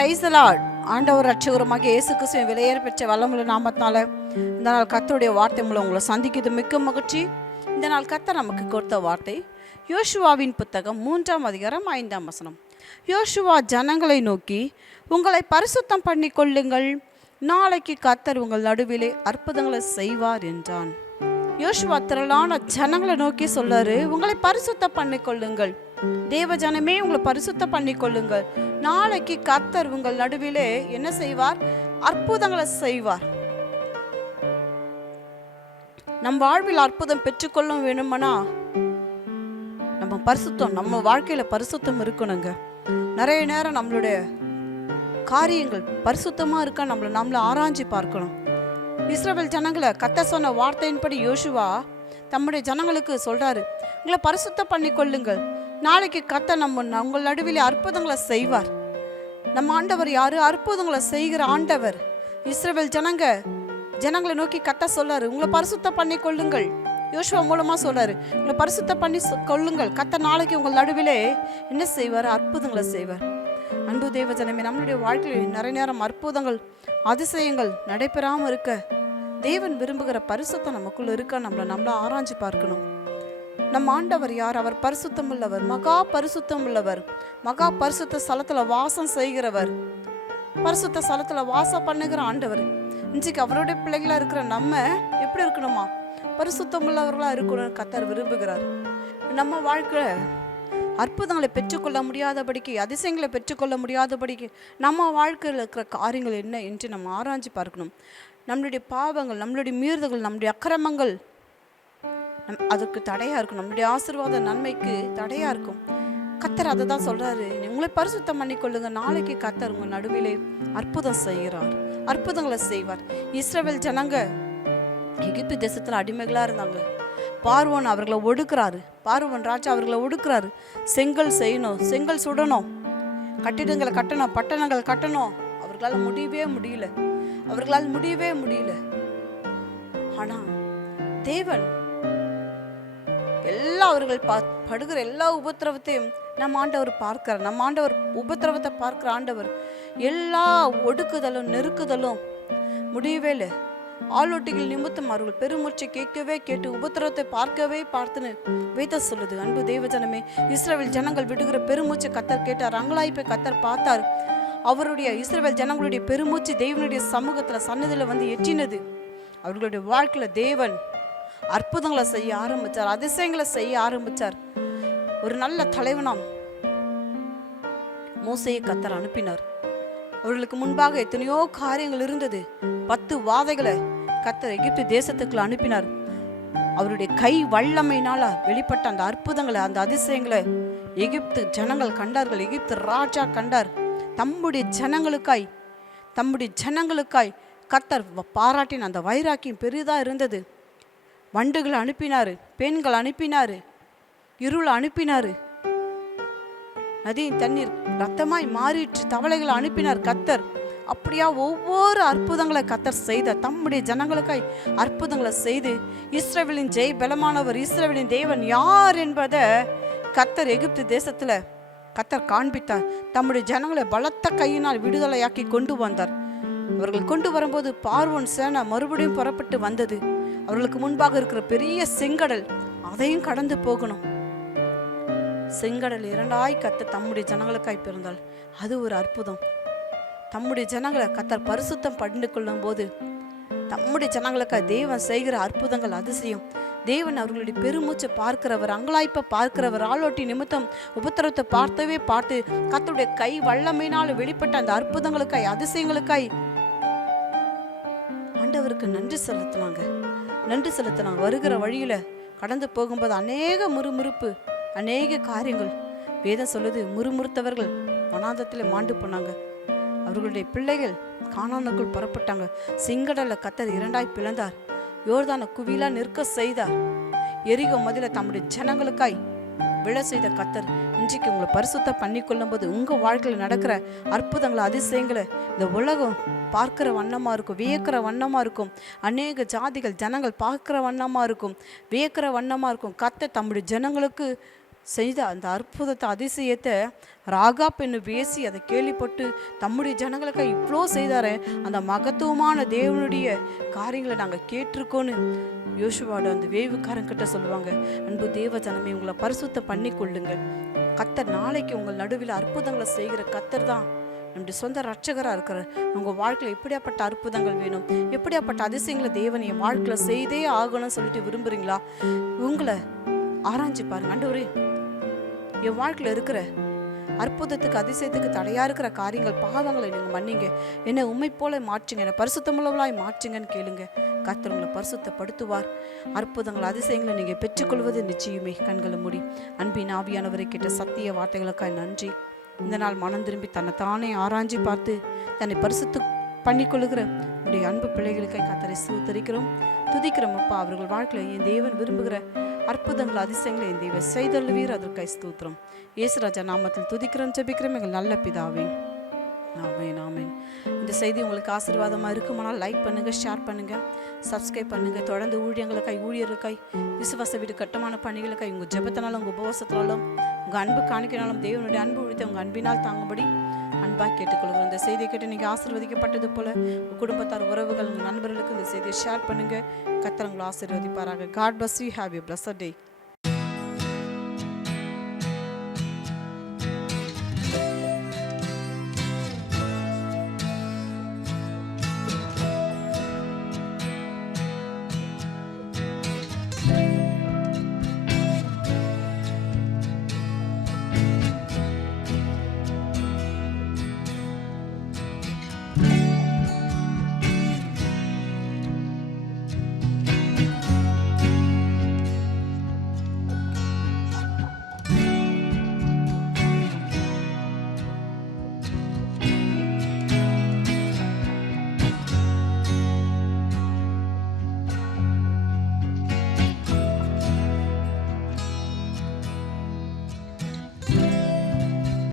Praise the Lord. ஆண்டவர் ரட்சகருமாக இயேசு கிறிஸ்துவின் விலையேற பெற்ற வல்லமுள்ள நாமத்தினால இந்த நாள் கர்த்தருடைய வார்த்தை மூலம் உங்களை சந்திக்கிறது மிக்க மகிழ்ச்சி. இந்த நாள் கர்த்தர் நமக்கு கொடுத்த வார்த்தை யோசுவாவின் புத்தகம் 3ஆம் அதிகாரம் 5ஆம் வசனம். யோசுவா ஜனங்களை நோக்கி, உங்களை பரிசுத்தம் பண்ணி கொள்ளுங்கள், நாளைக்கு கர்த்தர் உங்கள் நடுவிலே அற்புதங்களை செய்வார் என்றான். யோசுவா திரளான ஜனங்களை நோக்கி சொல்றாரு, உங்களை பரிசுத்தம் பண்ணி கொள்ளுங்கள், தேவ ஜனமே உங்களை பரிசுத்தம் பண்ணி கொள்ளுங்கள், நாளைக்கு கர்த்தர் உங்கள் நடுவிலே என்ன செய்வார்? அற்புதங்களை செய்வார். நம் வாழ்வில் அற்புதம் பெற்றுக்கொள்ள வேணுமானா நம்ம பரிசுத்தம், நம்ம வாழ்க்கையில பரிசுத்தம் இருக்கணுங்க. நிறைய நேரம் நம்மளுடைய காரியங்கள் பரிசுத்தமா இருக்கா நம்மளை ஆராய்ச்சி பார்க்கணும். இஸ்ரவேல் ஜனங்களை கர்த்தர் சொன்ன வார்த்தையின்படி யோசுவா தம்முடைய ஜனங்களுக்கு சொல்றாரு, உங்களை பரிசுத்தம் பண்ணி கொள்ளுங்கள், நாளைக்கு கர்த்தர் உங்கள் நடுவிலே அற்புதங்களை செய்வார். நம்ம ஆண்டவர் யாரு? அற்புதங்களை செய்கிற ஆண்டவர். இஸ்ரவேல் ஜனங்களை நோக்கி கர்த்தர் சொல்றாரு, உங்களை பரிசுத்தம் பண்ணி கொள்ளுங்கள். யோசுவா மூலமா சொல்றாரு, உங்களை பரிசுத்தம் பண்ணி கொள்ளுங்கள், கர்த்தர் நாளைக்கு உங்கள் நடுவிலே என்ன செய்வார்? அற்புதங்களை செய்வார். அன்பு தேவ ஜனமே, நம்மளுடைய வாழ்க்கையில் நிறைய நேரம் அற்புதங்கள் அதிசயங்கள் நடைபெறாமல் இருக்க தேவன் விரும்புகிற பரிசுத்தம் நமக்குள்ள இருக்க நம்மள ஆராய்ச்சி பார்க்கணும். நம்ம ஆண்டவர் யார்? அவர் பரிசுத்தம் உள்ளவர், மகா பரிசுத்தம் உள்ளவர், மகா பரிசுத்த ஸ்தலத்துல வாசம் செய்கிறவர், பரிசுத்த ஸ்தலத்துல வாசம் பண்ணுகிற ஆண்டவர். இன்றைக்கு அவருடைய பிள்ளைகளா இருக்கிற நம்ம எப்படி இருக்கணுமா? பரிசுத்தம் உள்ளவர்களா இருக்கணும் கர்த்தர் விரும்புகிறார். நம்ம வாழ்க்கை அற்புதங்களை பெற்றுக்கொள்ள முடியாதபடிக்கு, அதிசயங்களை பெற்றுக்கொள்ள முடியாதபடிக்கு நம்ம வாழ்க்கையில் இருக்கிற காரியங்கள் என்ன என்று நம்ம ஆராய்ச்சி பார்க்கணும். நம்மளுடைய பாவங்கள், நம்மளுடைய மீறுதல்கள், நம்முடைய அக்கிரமங்கள் அதுக்கு தடையா இருக்கும், நம்மளுடைய ஆசீர்வாத நன்மைக்கு தடையா இருக்கும். கர்த்தர் அதை தான் சொல்றாரு, உங்களை பரிசுத்தம் பண்ணி கொள்ளுங்க, நாளைக்கு கர்த்தர் உங்க நடுவிலே அற்புதம் செய்கிறார், அற்புதங்களை செய்வார். இஸ்ரவேல் ஜனங்க எகிப்து தேசத்துல அடிமைகளா இருந்தாங்க. பார்வோன் அவர்களை ஒடுக்குறாரு, பார்வோன் ராஜா அவர்களை ஒடுக்குறாரு. செங்கல் செய்யணும், செங்கல் சுடணும், கட்டிடங்களை கட்டணும், பட்டணங்கள் கட்டணும். அவர்களால் முடியவே முடியல. ஆனா தேவன் அவர்கள் படுகிற எல்லா உபத்திரவத்தையும் நம்ம ஆண்டவர் பார்க்கிறார். நம்ம ஆண்டவர் உபத்திரவத்தை பார்க்கிற ஆண்டவர். எல்லா ஒடுக்குதலும் நெருக்குதலும் முடியவே இல்லை. ஆளோட்டிகள் நிமித்தம் அவர்கள் பெருமூச்சை கேட்டு உபத்திரவத்தை பார்த்துன்னு வேதம் சொல்லுது. அன்பு தேவஜனமே, இஸ்ரவேல் ஜனங்கள் விடுகிற பெருமூச்சை கர்த்தர் கேட்டார், அங்கலாய்ப்பை கர்த்தர் பார்த்தார். அவருடைய இஸ்ரவேல் ஜனங்களுடைய பெருமூச்சு தேவனுடைய சமூகத்துல சன்னதியில வந்து எட்டினது. அவர்களுடைய வாழ்க்கையில தேவன் அற்புதங்களை செய்ய ஆரம்பிச்சார், அதிசயங்களை செய்ய ஆரம்பிச்சார். ஒரு நல்ல தலைவனாம் மோசேயை கர்த்தர் அனுப்பினார். அவர்களுக்கு முன்பாக எத்தனையோ காரியங்கள் இருந்தது. 10 வாதைகளை கர்த்தர் எகிப்து தேசத்துக்குள்ள அனுப்பினார். அவருடைய கை வல்லமையினால வெளிப்பட்ட அந்த அற்புதங்களை, அந்த அதிசயங்களை எகிப்து ஜனங்கள் கண்டார்கள், எகிப்து ராஜா கண்டார். தம்முடைய ஜனங்களுக்காய் கர்த்தர் பாராட்டின அந்த வைராக்கியம் பெரிதா இருந்தது. வண்டுகளை அனுப்பினாரு, பெண்கள் அனுப்பினாரு, இருளை அனுப்பினாரு, நதியின் தண்ணீர் ரத்தமாய் மாறிற்று, தவளைகளை அனுப்பினார் கர்த்தர். அப்படியா ஒவ்வொரு அற்புதங்களை கர்த்தர் செய்த தம்முடைய ஜனங்களுக்காய் அற்புதங்களை செய்து இஸ்ரவேலின் ஜெய் பலமானவர், இஸ்ரவேலின் தேவன் யார் என்பதை கர்த்தர் எகிப்து தேசத்துல கர்த்தர் காண்பித்தார். தம்முடைய ஜனங்களை பலத்த கையினால் விடுதலையாக்கி கொண்டு வந்தார். அவர்கள் கொண்டு வரும்போது பார்வோன் சேனை மறுபடியும் புறப்பட்டு வந்தது. அவர்களுக்கு முன்பாக இருக்கிற பெரிய செங்கடல், அதையும் கடந்து போகணும். செங்கடல் 2ஆய் கர்த்தர் தம்முடைய ஜனங்களுக்காய் பிறந்தால் அது ஒரு அற்புதம். தம்முடைய ஜனங்களை கர்த்தர் பரிசுத்தம் பண்ணி கொள்ளும் போது தம்முடைய ஜனங்களுக்காய் தேவன் செய்கிற அற்புதங்கள் அதிசயம். தேவன் அவர்களுடைய பெருமூச்சை பார்க்கிறவர், அங்கலாய்ப்பை பார்க்கிறவர், ஆளோட்டி நிமித்தம் உபத்திரத்தை பார்த்து கர்த்தருடைய கை வல்லமையினால் வெளிப்பட்ட அந்த அற்புதங்களுக்காய் அதிசயங்களுக்காய் ஆண்டவருக்கு நன்றி செலுத்தினாங்க. வருகிற வழியில கடந்து போகும்போது அநேக முறுமுறுப்பு, அநேக காரியங்கள் வேதம் சொல்லுது. முறுமுறுத்தவர்கள் வனாந்தத்திலே மாண்டு போனாங்க. அவர்களுடைய பிள்ளைகள் கானானுக்குள் புறப்பட்டாங்க. செங்கடலை கர்த்தர் 2ஆய் பிளந்தார். யோர்தானை குவிலா நிற்க செய்தார். எரிகோ மதில தம்முடைய ஜனங்களுக்காய் விழ செய்த கர்த்தர் இன்றைக்கு உங்களை பரிசுத்தம் பண்ணி கொள்ளும் போது உங்க வாழ்க்கையில் நடக்கிற அற்புதங்களை, அதிசயங்களை இந்த உலகம் பார்க்கிற வண்ணமா இருக்கும், வியக்கிற வண்ணமா இருக்கும். அநேக ஜாதிகள் ஜனங்கள் பார்க்கிற வண்ணமா இருக்கும், வியக்கிற வண்ணமா இருக்கும். கர்த்தர் தம்முடைய ஜனங்களுக்கு செய்த அந்த அற்புதத்தை அதிசயத்தை ராகாப் என்னும் வேசி அதை கேள்விப்பட்டு தம்முடைய ஜனங்களுக்காக இவ்வளோ செய்தாரே, அந்த மகத்துவமான தேவனுடைய காரியங்களை நாங்கள் கேட்டிருக்கோன்னு யோசுவாவோட அந்த வேவுக்காரங்கிட்ட சொல்லுவாங்க. அன்பு தேவ ஜனமே, உங்களை பரிசுத்தம் பண்ணி கொள்ளுங்க. கத்தர் நாளைக்கு உங்கள் நடுவில் அற்புதங்களை செய்கிற கத்தர் தான் நம்முடைய சொந்த ரட்சகராக இருக்கிற. உங்கள் வாழ்க்கையில் எப்படியாப்பட்ட அற்புதங்கள் வேணும், எப்படியாப்பட்ட அதிசயங்களை தேவன் என் வாழ்க்கையில் செய்தே ஆகணும்னு சொல்லிட்டு விரும்புகிறீங்களா? உங்களை ஆராய்ச்சி பாருங்க. ஆண்டவரே, என் வாழ்க்கையில் இருக்கிற அற்புதத்துக்கு அதிசயத்துக்கு தடையாக இருக்கிற காரியங்கள் பாவங்களை நீங்கள் மன்னிங்க, என்னை உண்மை போல மாற்றுங்க, என்னை பரிசுத்தமுள்ளவளாய் மாற்றுங்கன்னு கேளுங்க. கர்த்தர் உங்களை பரிசுத்தப்படுத்துவார். அற்புதங்கள் அதிசயங்களை நீங்கள் பெற்றுக்கொள்வது நிச்சயமே. கண்களை மூடி அன்பின் ஆவியானவரை கேட்ட சத்திய வார்த்தைகளுக்காக நன்றி. இந்த நாள் மனம் திரும்பி தன்னை தானே ஆராய்ச்சி பார்த்து தன்னை பரிசுத்த பண்ணிக்கொள்ளுகிற உடைய அன்பு பிள்ளைகளுக்காக கர்த்தரை ஸ்தோத்திரிக்கிறோம், துதிக்கிறோம். அப்பா, அவர்கள் வாழ்க்கையில் என் தேவன் விரும்புகிற அற்புதங்கள் அதிசயங்களை என் தேவன் செய்தல்வீர், அதற்காக ஸ்தோத்திரம். இயேசுராஜா நாமத்தில் துதிக்கிறோம், ஜெபிக்கிறோம் எங்கள் நல்ல பிதாவே. ஆமென், ஆமென். இந்த செய்தி உங்களுக்கு ஆசீர்வாதமாக இருக்குமானால் லைக் பண்ணுங்கள், ஷேர் பண்ணுங்கள், சப்ஸ்கிரைப் பண்ணுங்கள். தொடர்ந்து ஊழியர்களுக்காய், ஊழியர்களுக்காய், விசுவாச வீடு கட்டமான பணிகளுக்காய் உங்கள் ஜெபத்தினாலும் உங்கள் உபவாசத்தினாலும் உங்கள் அன்பு காணிக்கினாலும் தேவனுடைய அன்பு உழித்த உங்கள் அன்பினால் தாங்கும்படி அன்பாக கேட்டுக்கொள்கிறோம். இந்த செய்தியை கேட்டு நீங்கள் ஆசீர்வதிக்கப்பட்டது போல உங்கள் குடும்பத்தார், உறவுகள், உங்கள் நண்பர்களுக்கு இந்த செய்தியை ஷேர் பண்ணுங்கள். கர்த்தர் உங்களை ஆசீர்வதிப்பாராக. God bless you. Have a blessed day.